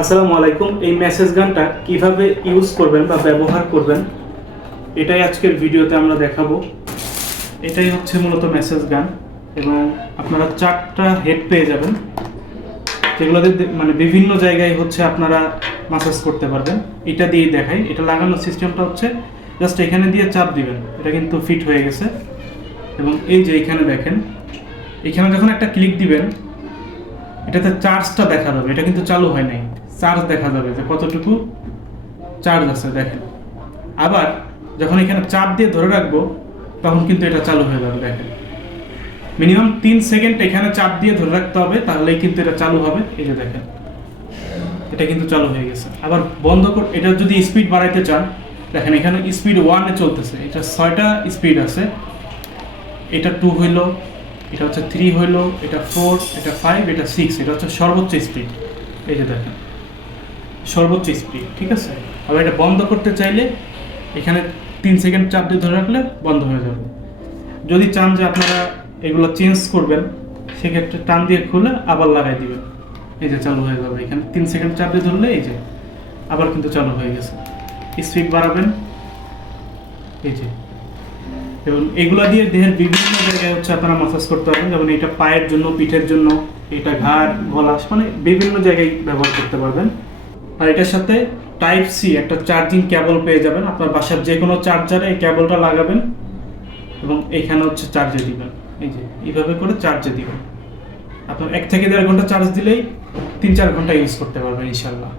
আসসালামু আলাইকুম। এই মেসেজ গানটা কিভাবে ইউজ করবেন বা ব্যবহার করবেন এটাই আজকের ভিডিওতে আমরা দেখাবো। এটাই হচ্ছে মূলত মেসেজ গান এবং আপনারা 4টা হেড পেয়ে যাবেন, যেগুলোতে মানে বিভিন্ন জায়গায় হচ্ছে আপনারা মাসাজ করতে পারবেন। এটা দিয়েই দেখাই। এটা লাগানোর সিস্টেমটা হচ্ছে জাস্ট এখানে দিয়ে চাপ দিবেন, এটা কিন্তু ফিট হয়ে গেছে। এবং এই যে এখানে দেখেন, এখানে যখন একটা ক্লিক দিবেন এটাতে চার্জটা দেখা যাবে। এটা কিন্তু চালু হয় নাই, চার্জ দেখা যাবে যে কতটুকু চার্জ আছে দেখেন। আবার যখন এখানে চাপ দিয়ে ধরে রাখবো তখন কিন্তু এটা চালু হয়ে যাবে। দেখেন, মিনিমাম 3 সেকেন্ড এখানে চাপ দিয়ে ধরে রাখতে হবে, তাহলেই কিন্তু এটা চালু হবে। এই যে দেখেন, এটা কিন্তু চালু হয়ে গেছে। আবার বন্ধ করে এটা যদি স্পিড বাড়াইতে চান, দেখেন এখানে স্পিড 1-এ চলতেছে। এটা 6টা স্পিড আছে। এটা 2 হইলো, এটা হচ্ছে 3 হইলো, এটা 4, এটা 5, এটা 6, এটা হচ্ছে সর্বোচ্চ স্পিড। এই যে দেখেন, সর্বোচ্চ স্পিড, ঠিক আছে। আবার এটা বন্ধ করতে চাইলে এখানে 3 সেকেন্ড চাপ দিয়ে ধরে রাখলে বন্ধ হয়ে যাবে। যদি চান যে আপনারা এগুলো চেঞ্জ করবেন, সেক্ষেত্রে টান দিয়ে খুলে আবার লাগাই দিবেন। এই যে চালু হয়ে যাবে। এখানে 3 সেকেন্ড চাপ দিয়ে ধরলে এই যে আবার কিন্তু চালু হয়ে গেছে। স্পিড বাড়াবেন, এই যে। এবং এগুলা দিয়ে দেহের বিভিন্ন জায়গায় হচ্ছে আপনারা মাসাজ করতে পারবেন। যেমন এটা পায়ের জন্য, পিঠের জন্য, এটা ঘাড়, গলা, মানে বিভিন্ন জায়গায় ব্যবহার করতে পারবেন। আর এটার সাথে টাইপ সি একটা চার্জিং কেবল পেয়ে যাবেন। আপনার বাসার যে কোনো চার্জারে এই কেবলটা লাগাবেন এবং এইখানে হচ্ছে চার্জে দিবেন। এই যে এইভাবে করে চার্জে দিবেন। আপনার 1 থেকে 1.5 ঘন্টা চার্জ দিলেই 3-4 ঘন্টা ইউজ করতে পারবেন ইনশাল্লাহ।